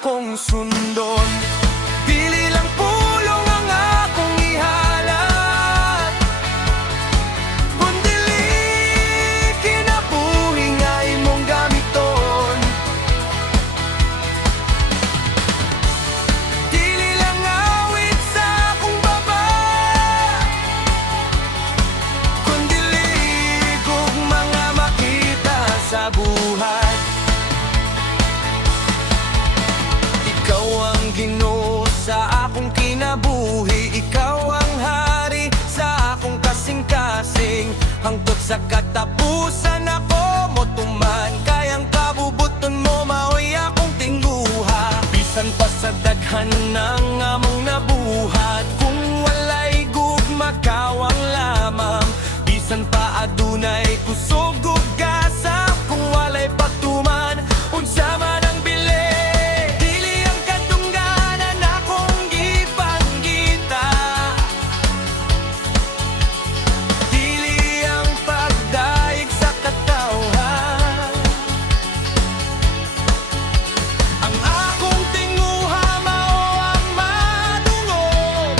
akong sundon. Dili lang pulong ang akong ihalat, kundili kinabuhi nga imong gamiton. Dili lang awit sa akong baba, kundili kog mga makita sa buhat. Ikaw ang Ginoo sa akong kinabuhi, ikaw ang hari sa akong kasing-kasing. Hangtod sa katapusan ako mo tuman, kayang kabubuton mo maoy akong tingguha. Bisan pa sa daghan ng among nabuhat, kung walay gugma kawang lamang. Bisan pa adunay kusog ug gasa, kung walay patuman unsa man ang bili. Dili ang katungganan akong gipanggita, dili ang pagdaig sa katawhan. Ang akong tinguha mao ang madungog,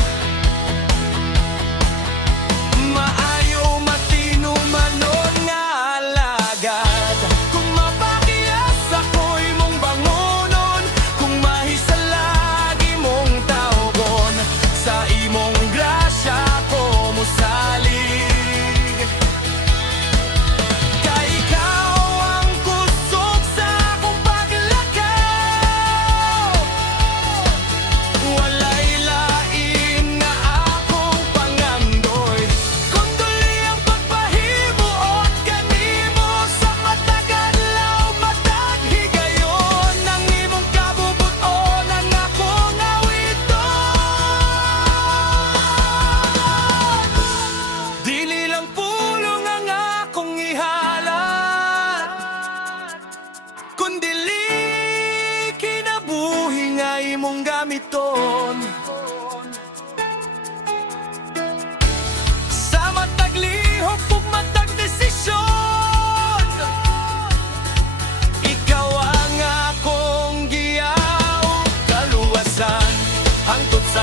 maayo matino manon nga alagad. Kung mapakiyas ako'y mong bangunon, kung mahisalagi mong tawgon, sa imong grasya ko musalig. Kay ikaw ang kusog sa akong paglakaw, walay lain nga akong pangandoy. Kunduli ang pagpahimuot kanimo sa matag adlaw, matag higayon, ang imong kabubuton ang akong awiton. Dili lang pulong ang akong ihalat, kundili kinabuhi nga imong gamiton. Sa matag lihok ug matag desisyon, ikaw ang akong giyaw kaluwasan. Hangtod sa